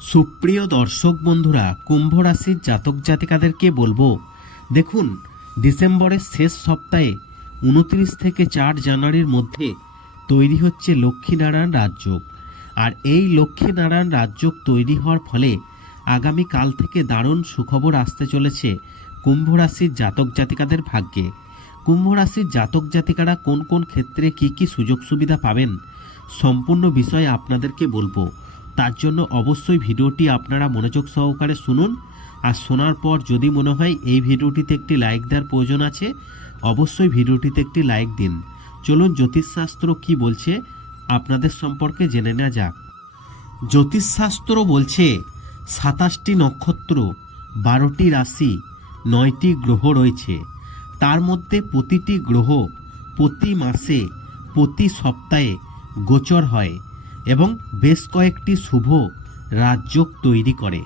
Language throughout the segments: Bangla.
সুপ্রিয় দর্শক বন্ধুরা কুম্ভ রাশির জাতক জাতিকাদেরকে বলব, দেখুন, ডিসেম্বরের শেষ সপ্তাহে উনত্রিশ থেকে চার জানুয়ারির মধ্যে তৈরি হচ্ছে লক্ষ্মীনারায়ণ রাজযোগ। আর এই লক্ষ্মীনারায়ণ রাজযোগ তৈরি হওয়ার ফলে আগামী কাল থেকে দারুণ সুখবর আসতে চলেছে কুম্ভ রাশির জাতক জাতিকাদের ভাগ্যে। কুম্ভ রাশির জাতক জাতিকারা কোন কোন ক্ষেত্রে কি কি সুযোগ সুবিধা পাবেন, সম্পূর্ণ বিষয়ে আপনাদেরকে বলব। তার জন্য অবশ্যই ভিডিওটি আপনারা মনোযোগ সহকারে শুনুন। আর শোনার পর যদি মনে হয় এই ভিডিওটিতে একটি লাইক দেওয়ার প্রয়োজন আছে, অবশ্যই ভিডিওটিতে একটি লাইক দিন। চলুন জ্যোতিষশাস্ত্র কি বলছে আপনাদের সম্পর্কে জেনে নেওয়া যাক। জ্যোতিষশাস্ত্র বলছে, সাতাশটি নক্ষত্র, বারোটি রাশি, নয়টি গ্রহ রয়েছে। তার মধ্যে প্রতিটি গ্রহ প্রতি মাসে, প্রতি সপ্তাহে গোচর হয়। এবং বেশ কয়েকটি শুভ রাজযোগ তৈরি করে।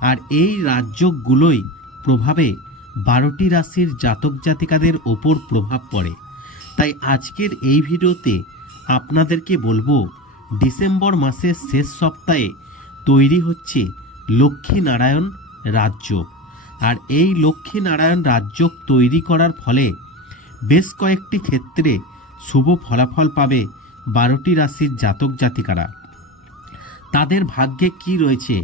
আর এই রাজযোগগুলোই প্রভাবে বারোটি রাশির জাতক জাতিকাদের ওপর প্রভাব পড়ে। তাই আজকের এই ভিডিওতে আপনাদেরকে বলব, ডিসেম্বর মাসের শেষ সপ্তাহে তৈরি হচ্ছে লক্ষ্মীনারায়ণ রাজযোগ। আর এই লক্ষ্মীনারায়ণ রাজযোগ তৈরি করার ফলে বেশ কয়েকটি ক্ষেত্রে শুভ ফলাফল পাবে বারোটি রাশির জাতক জাতিকারা। তাদের ভাগ্যে কি রয়েছে,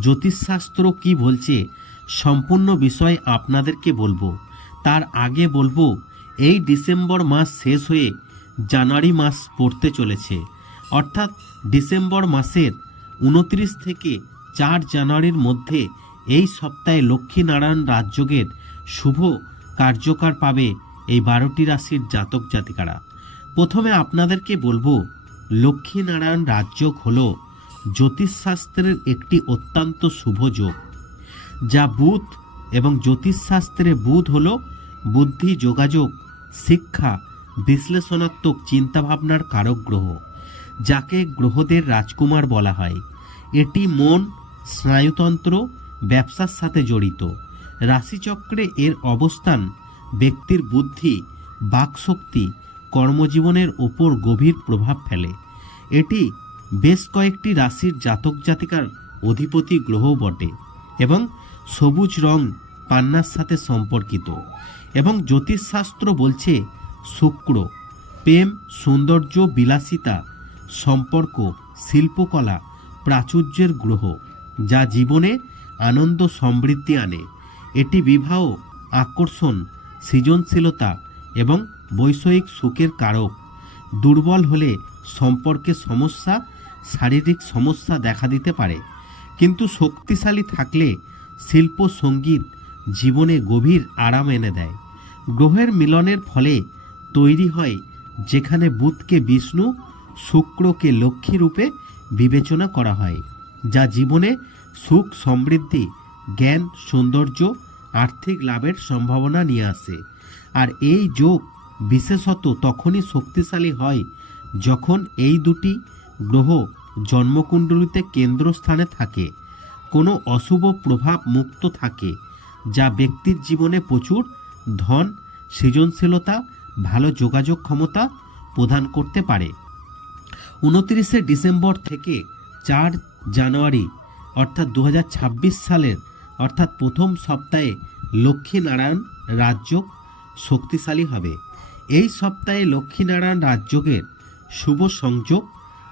জ্যোতিষশাস্ত্র কি বলছে, সম্পূর্ণ বিষয় আপনাদেরকে বলব। তার আগে বলব, এই ডিসেম্বর মাস শেষ হয়ে জানুয়ারি মাস পড়তে চলেছে। অর্থাৎ ডিসেম্বর মাসের উনত্রিশ থেকে চার জানুয়ারির মধ্যে এই সপ্তাহে লক্ষ্মীনারায়ণ রাজযোগের শুভ কার্যকর পাবে এই বারোটি রাশির জাতক জাতিকারা। প্রথমে আপনাদেরকে বলব, লক্ষ্মীনারায়ণ রাজযোগ হল জ্যোতিষশাস্ত্রের একটি অত্যন্ত শুভ যোগ, যা বুধ এবং জ্যোতিষশাস্ত্রে বুধ হল বুদ্ধি যোগাযোগ, শিক্ষা, বিশ্লেষণাত্মক চিন্তাভাবনার কারক গ্রহ, যাকে গ্রহদের রাজকুমার বলা হয়। এটি মন, স্নায়ুতন্ত্র, ব্যবসার সাথে জড়িত। রাশিচক্রে এর অবস্থান ব্যক্তির বুদ্ধি, বাকশক্তি কর্মজীবনের ওপর গভীর প্রভাব ফেলে। এটি বেশ কয়েকটি রাশির জাতক জাতিকার অধিপতি গ্রহ বটে এবং সবুজ রং পান্নার সাথে সম্পর্কিত এবং জ্যোতিষশাস্ত্র বলছে শুক্র, প্রেম, সৌন্দর্য, বিলাসিতা, সম্পর্ক, শিল্পকলা, প্রাচুর্যের গ্রহ, যা জীবনে আনন্দ সমৃদ্ধি আনে। এটি বিবাহ, আকর্ষণ, সৃজনশীলতা এবং বৈষয়িক সুখের কারক। দুর্বল হলে সম্পর্কে সমস্যা, শারীরিক সমস্যা দেখা দিতে পারে। কিন্তু শক্তিশালী থাকলে শিল্প সংগীত জীবনে গভীর আরাম এনে দেয়। গ্রহের মিলনের ফলে তৈরি হয় যেখানে বুধকে বিষ্ণু, শুক্রকে লক্ষ্মী রূপে বিবেচনা করা হয়, যা জীবনে সুখ, সমৃদ্ধি, জ্ঞান, সৌন্দর্য, আর্থিক লাভের সম্ভাবনা নিয়ে আসে। আর এই যোগ বিশেষত তখনই শক্তিশালী হয় যখন এই দুটি গ্রহ জন্মকুণ্ডলিতে কেন্দ্রস্থানে থাকে, কোনো অশুভ প্রভাব মুক্ত থাকে, যা ব্যক্তির জীবনে প্রচুর ধন, সৃজনশীলতা, ভালো যোগাযোগ ক্ষমতা প্রদান করতে পারে। উনত্রিশে ডিসেম্বর থেকে চার জানুয়ারি, অর্থাৎ দু হাজার ছাব্বিশ সালের, অর্থাৎ প্রথম সপ্তাহে লক্ষ্মীনারায়ণ রাজ্য শক্তিশালী হবে। এই সপ্তাহে লক্ষ্মীনারায়ণ রাজযোগের শুভ সংযোগ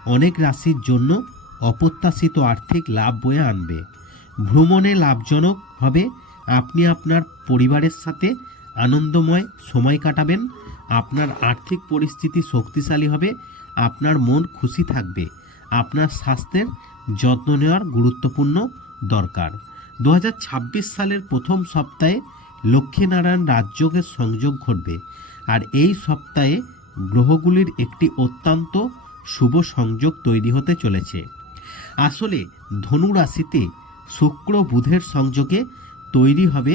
অনেক রাশির জন্য অপ্রত্যাশিত আর্থিক লাভ বয়ে আনবে। ভ্রমণে লাভজনক হবে। আপনি আপনার পরিবারের সাথে আনন্দময় সময় কাটাবেন। আপনার আর্থিক পরিস্থিতি শক্তিশালী হবে। আপনার মন খুশি থাকবে। আপনার স্বাস্থ্যের যত্ন নেওয়ার গুরুত্বপূর্ণ দরকার। দু হাজার ছাব্বিশ সালের প্রথম সপ্তাহে লক্ষ্মীনারায়ণ রাজযোগের সংযোগ ঘটবে। আর এই সপ্তাহে গ্রহগুলির একটি অত্যন্ত শুভ সংযোগ তৈরি হতে চলেছে। আসলে ধনু রাশিতে শুক্র বুধের সংযোগে তৈরি হবে,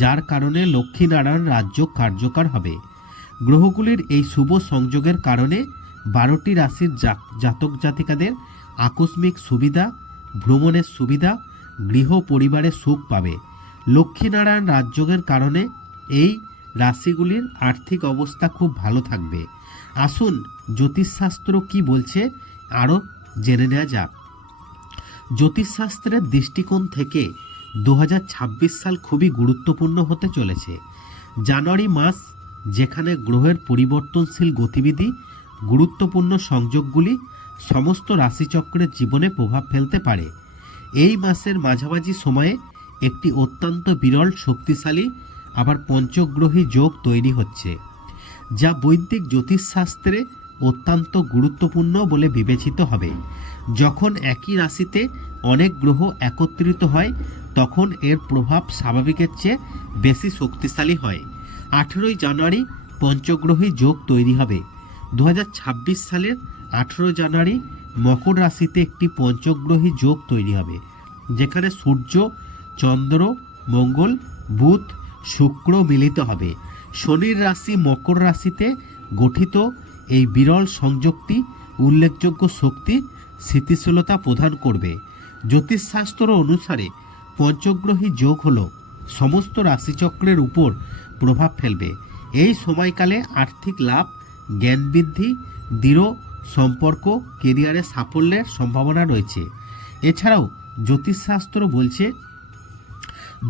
যার কারণে লক্ষ্মীনারায়ণ রাজ্য কার্যকর হবে। গ্রহগুলির এই শুভ সংযোগের কারণে বারোটি রাশির জাতক জাতিকাদের আকস্মিক সুবিধা, ভ্রমণের সুবিধা, গৃহ পরিবারে সুখ পাবে। লক্ষ্মীনারায়ণ রাজযোগের কারণে এই রাশিগুলির আর্থিক অবস্থা খুব ভালো থাকবে। আসুন জ্যোতিষশাস্ত্র কি বলছে আরও জেনে নেওয়া যাক। জ্যোতিষশাস্ত্রের দৃষ্টিকোণ থেকে দু হাজার ছাব্বিশ সাল খুবই গুরুত্বপূর্ণ হতে চলেছে। জানুয়ারি মাস, যেখানে গ্রহের পরিবর্তনশীল গতিবিধি, গুরুত্বপূর্ণ সংযোগগুলি, সমস্ত রাশিচক্রের জীবনে প্রভাব ফেলতে পারে। এই মাসের মাঝামাঝি সময়ে একটি অত্যন্ত বিরল শক্তিশালী আবার পঞ্চগ্রহী যোগ তৈরি হচ্ছে, যা বৈদিক জ্যোতিষশাস্ত্রে অত্যন্ত গুরুত্বপূর্ণ বলে বিবেচিত হবে। যখন একই রাশিতে অনেক গ্রহ একত্রিত হয়, তখন এর প্রভাব স্বাভাবিকের চেয়ে বেশি শক্তিশালী হয়। আঠেরোই জানুয়ারি পঞ্চগ্রহী যোগ তৈরি হবে। দু হাজার ছাব্বিশ সালের আঠেরো জানুয়ারি মকর রাশিতে একটি পঞ্চগ্রহী যোগ তৈরি হবে, যেখানে সূর্য, চন্দ্র, মঙ্গল, বুধ শুক্র মিলিত হবে। শনির রাশি মকর রাশিতে গঠিত এই বিরল সংযোগটি উল্লেখযোগ্য শক্তি স্থিতিশীলতা প্রদান করবে। জ্যোতিষশাস্ত্র অনুসারে পঞ্চগ্রহী যোগ হল সমস্ত রাশিচক্রের উপর প্রভাব ফেলবে। এই সময়কালে আর্থিক লাভ, জ্ঞান বৃদ্ধি, দৃঢ় সম্পর্ক, কেরিয়ারে সাফল্যের সম্ভাবনা রয়েছে। এছাড়াও জ্যোতিষশাস্ত্র বলছে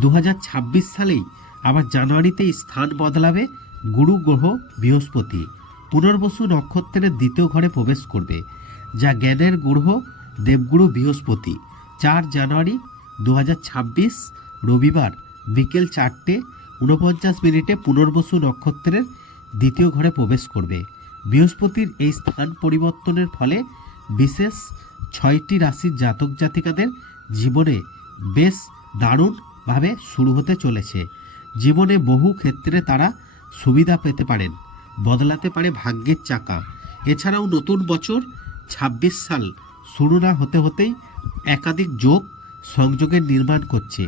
দু হাজার ছাব্বিশ সালেই আবার জানুয়ারিতেই স্থান বদলাবে গুরু গ্রহ বৃহস্পতি। পুনর্বসু নক্ষত্রের দ্বিতীয় ঘরে প্রবেশ করবে, যা জ্ঞানের গ্রহ দেবগুরু বৃহস্পতি। চার জানুয়ারি দু হাজার ছাব্বিশ, রবিবার বিকেল চারটে উনপঞ্চাশ মিনিটে পুনর্বসু নক্ষত্রের দ্বিতীয় ঘরে প্রবেশ করবে। বৃহস্পতির এই স্থান পরিবর্তনের ফলে বিশেষ ছয়টি রাশির জাতক জাতিকাদের জীবনে বেশ দারুণভাবে শুরু হতে চলেছে। জীবনে বহু ক্ষেত্রে তারা সুবিধা পেতে পারেন, বদলাতে পারে ভাগ্যের চাকা। এছাড়াও নতুন বছর ২৬ সাল শুরু না হতে হতেই একাধিক যোগ সংযোগের নির্মাণ করছে,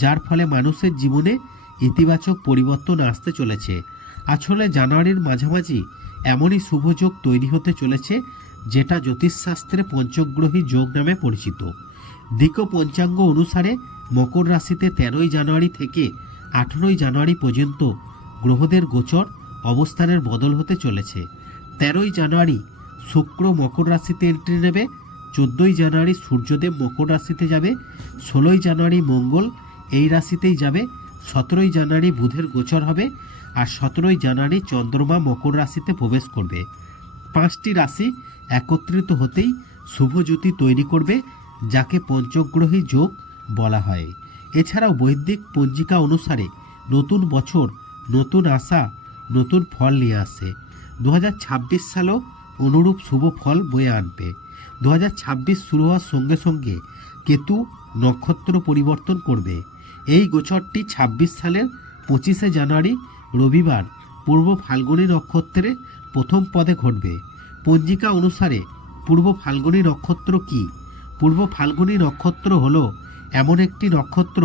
যার ফলে মানুষের জীবনে ইতিবাচক পরিবর্তন আসতে চলেছে। আসলে জানুয়ারির মাঝামাঝি এমনই শুভযোগ তৈরি হতে চলেছে, যেটা জ্যোতিষশাস্ত্রে পঞ্চগ্রহী যোগ নামে পরিচিত। দিক পঞ্চাঙ্গ অনুসারে মকর রাশিতে তেরোই জানুয়ারি থেকে আঠেরোই জানুয়ারি পর্যন্ত গ্রহদের গোচর অবস্থানের বদল হতে চলেছে। তেরোই জানুয়ারি শুক্র মকর রাশিতে এন্ট্রি নেবে, চোদ্দোই জানুয়ারি সূর্যদেব মকর রাশিতে যাবে, ষোলোই জানুয়ারি মঙ্গল এই রাশিতেই যাবে, সতেরোই জানুয়ারি বুধের গোচর হবে আর সতেরোই জানুয়ারি চন্দ্রমা মকর রাশিতে প্রবেশ করবে। পাঁচটি রাশি একত্রিত হতেই শুভজ্যোতি তৈরি করবে, যাকে পঞ্চগ্রহী যোগ বলা হয়। এছাড়াও বৈদিক পঞ্জিকা অনুসারে নতুন বছর, নতুন আশা, নতুন ফল নিয়ে আসে। দু ছাব্বিশ সালও অনুরূপ শুভ ফল বয়ে আনবে। দু ছাব্বিশ শুরু হওয়ার সঙ্গে সঙ্গে কেতু নক্ষত্র পরিবর্তন করবে। এই গোচরটি ২৬ সালের পঁচিশে জানুয়ারি, রবিবার পূর্ব ফাল্গুনী নক্ষত্রে প্রথম পদে ঘটবে। পঞ্জিকা অনুসারে পূর্ব ফাল্গুনী নক্ষত্র কি? পূর্ব ফাল্গুনী নক্ষত্র হলো এমন একটি নক্ষত্র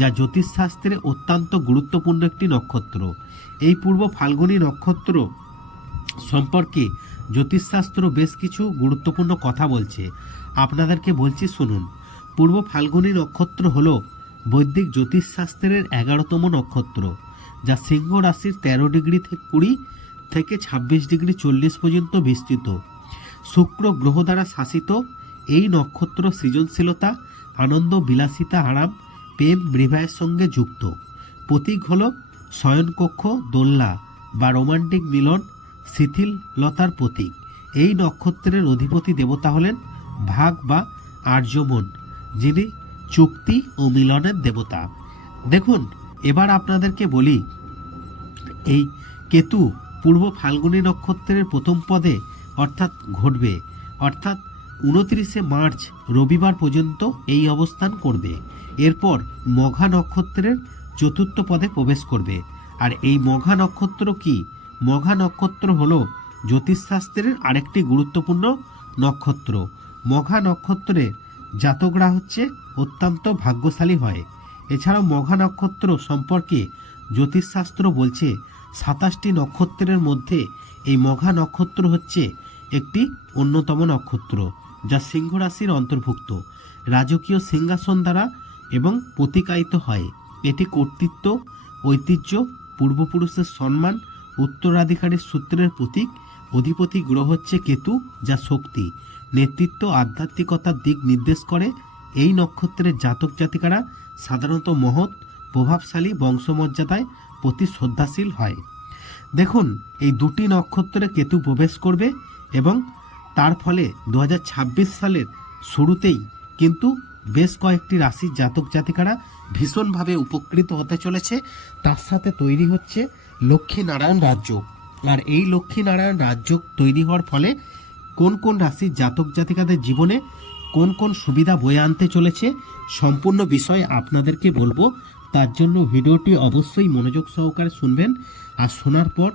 যা জ্যোতিষশাস্ত্রে অত্যন্ত গুরুত্বপূর্ণ একটি নক্ষত্র। এই পূর্ব ফাল্গুনী নক্ষত্র সম্পর্কে জ্যোতিষশাস্ত্র বেশ কিছু গুরুত্বপূর্ণ কথা বলছে। আপনাদেরকে বলছি, শুনুন। পূর্ব ফাল্গুনী নক্ষত্র হলো বৈদিক জ্যোতিষশাস্ত্রের এগারোতম নক্ষত্র, যা সিংহ রাশির তেরো ডিগ্রি থেকে কুড়ি থেকে ছাব্বিশ ডিগ্রি চল্লিশ পর্যন্ত বিস্তৃত। শুক্র গ্রহ দ্বারা শাসিত এই নক্ষত্র সৃজনশীলতা আনন্দ বিলাসিতা আরাম, প্রেম মৃভায়ের সঙ্গে যুক্ত। প্রতীক হল শয়নকক্ষ দোল্লা বা রোমান্টিক মিলন শিথিললতার প্রতীক। এই নক্ষত্রের অধিপতি দেবতা হলেন ভাগ বা আর্যমন, যিনি চুক্তি ও মিলনের দেবতা। দেখুন, এবার আপনাদেরকে বলি, এই কেতু পূর্ব ফাল্গুনী নক্ষত্রের প্রথম পদে অর্থাৎ ঘটবে, অর্থাৎ উনত্রিশে মার্চ রবিবার পর্যন্ত এই অবস্থান করবে। এরপর মঘা নক্ষত্রের চতুর্থ পদে প্রবেশ করবে। আর এই মঘা নক্ষত্র কি? মঘা নক্ষত্র হল জ্যোতিষশাস্ত্রের আরেকটি গুরুত্বপূর্ণ নক্ষত্র। মঘা নক্ষত্রের জাতকরা হচ্ছে অত্যন্ত ভাগ্যশালী হয়। এছাড়াও মঘা নক্ষত্র সম্পর্কে জ্যোতিষশাস্ত্র বলছে, সাতাশটি নক্ষত্রের মধ্যে এই মঘা নক্ষত্র হচ্ছে একটি অন্যতম নক্ষত্র। যা সিংহ রাশির অন্তর্ভুক্ত। রাজকীয় সিংহাসন দ্বারা এবং প্রতিকায়িত হয়। এটি কর্তৃত্ব, ঐতিহ্য, পূর্বপুরুষের সম্মান, উত্তরাধিকারীর সূত্রের প্রতীক, অধিপতি গ্রহ হচ্ছে কেতু, যা শক্তি। নেতৃত্ব আধ্যাত্মিকতার দিক নির্দেশ করে। এই নক্ষত্রের জাতক জাতিকারা সাধারণত মহৎ, প্রভাবশালী বংশমর্যাদায় প্রতি শ্রদ্ধাশীল হয়। দেখুন, এই দুটি নক্ষত্রে কেতু প্রবেশ করবে এবং তার ফলে দু হাজার ছাব্বিশ সালের শুরুতেই কিন্তু বেশ কয়েকটি রাশির জাতক জাতিকারা ভীষণভাবে উপকৃত হতে চলেছে। তার সাথে তৈরি হচ্ছে লক্ষ্মীনারায়ণ রাজ্য। আর এই লক্ষ্মীনারায়ণ রাজ্য তৈরি হওয়ার ফলে কোন কোন রাশির জাতক জাতিকাদের জীবনে কোন কোন সুবিধা বয়ে আনতে চলেছে সম্পূর্ণ বিষয় আপনাদেরকে বলব। তার জন্য ভিডিওটি অবশ্যই মনোযোগ সহকারে শুনবেন। আর শোনার পর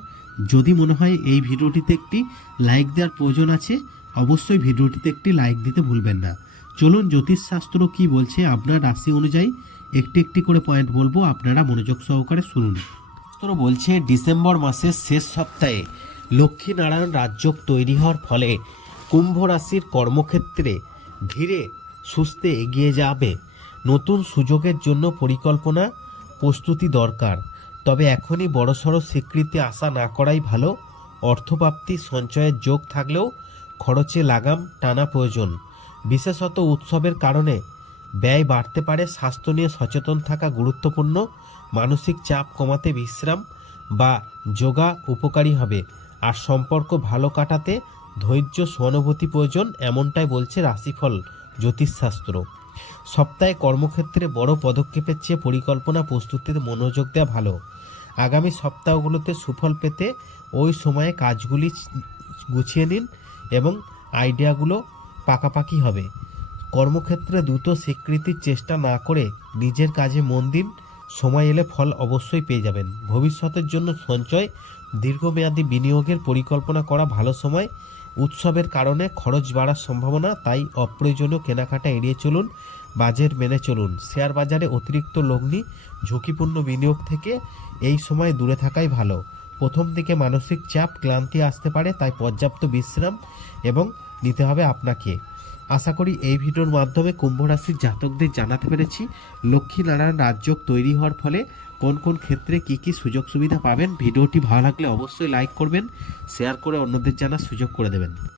যদি মনে হয় এই ভিডিওটিতে একটি লাইক দেওয়ার প্রয়োজন আছে, অবশ্যই ভিডিওটিতে একটি লাইক দিতে ভুলবেন না। চলুন জ্যোতিষশাস্ত্র কি বলছে আপনার রাশি অনুযায়ী একটি একটি করে পয়েন্ট বলব, আপনারা মনোযোগ সহকারে শুনুন। শাস্ত্র বলছে, ডিসেম্বর মাসের শেষ সপ্তাহে লক্ষ্মীনারায়ণ রাজ্য তৈরি হওয়ার ফলে কুম্ভ রাশির কর্মক্ষেত্রে ধীরে সুস্থে এগিয়ে যাবে। নতুন সুযোগের জন্য পরিকল্পনা, প্রস্তুতি দরকার। তবে এখনই বড়সড় স্বীকৃতি আশা না করাই ভালো। অর্থপ্রাপ্তি সঞ্চয়ের যোগ থাকলেও খরচে লাগাম টানা প্রয়োজন। বিশেষত উৎসবের কারণে ব্যয় বাড়তে পারে, স্বাস্থ্য নিয়ে সচেতন থাকা গুরুত্বপূর্ণ, মানসিক চাপ কমাতে বিশ্রাম বা যোগা উপকারী হবে। আর সম্পর্ক ভালো কাটাতে ধৈর্য, সহানুভূতি প্রয়োজন, এমনটাই বলছে রাশিফল, জ্যোতিষশাস্ত্র। সপ্তাহে কর্মক্ষেত্রে বড় পদক্ষেপের চেয়ে পরিকল্পনা, প্রস্তুতিতে মনোযোগ দেওয়া ভালো। আগামী সপ্তাহগুলোতে সুফল পেতে ওই সময়ে কাজগুলি গুছিয়ে নিন এবং আইডিয়াগুলো পাকাপাকি হবে। কর্মক্ষেত্রে দ্রুত স্বীকৃতির চেষ্টা না করে নিজের কাজে মন দিন, সময় এলে ফল অবশ্যই পেয়ে যাবেন। ভবিষ্যতের জন্য সঞ্চয়, দীর্ঘমেয়াদী বিনিয়োগের পরিকল্পনা করা ভালো সময় উৎসবের কারণে খরচ বাড়ার সম্ভাবনা, তাই অপ্রয়োজনীয় কেনাকাটা এড়িয়ে চলুন, বাজেট মেনে চলুন। শেয়ার বাজারে অতিরিক্ত লগ্নি, ঝুঁকিপূর্ণ বিনিয়োগ থেকে এই সময় দূরে থাকাই ভালো। প্রথম দিকে মানসিক চাপ, ক্লান্তি আসতে পারে, তাই পর্যাপ্ত বিশ্রাম এবং নিতে হবে আপনাকে। আশা করি এই ভিডিওর মাধ্যমে কুম্ভ রাশির জাতকদের জানাতে পেরেছি। লক্ষ্মীনারায়ণ রাজ্য তৈরি হওয়ার ফলে কোন কোন ক্ষেত্রে কি কি সুযোগ সুবিধা পাবেন? ভিডিওটি ভালো লাগলে অবশ্যই লাইক করবেন শেয়ার করে অন্যদের জানার সুযোগ করে দেবেন।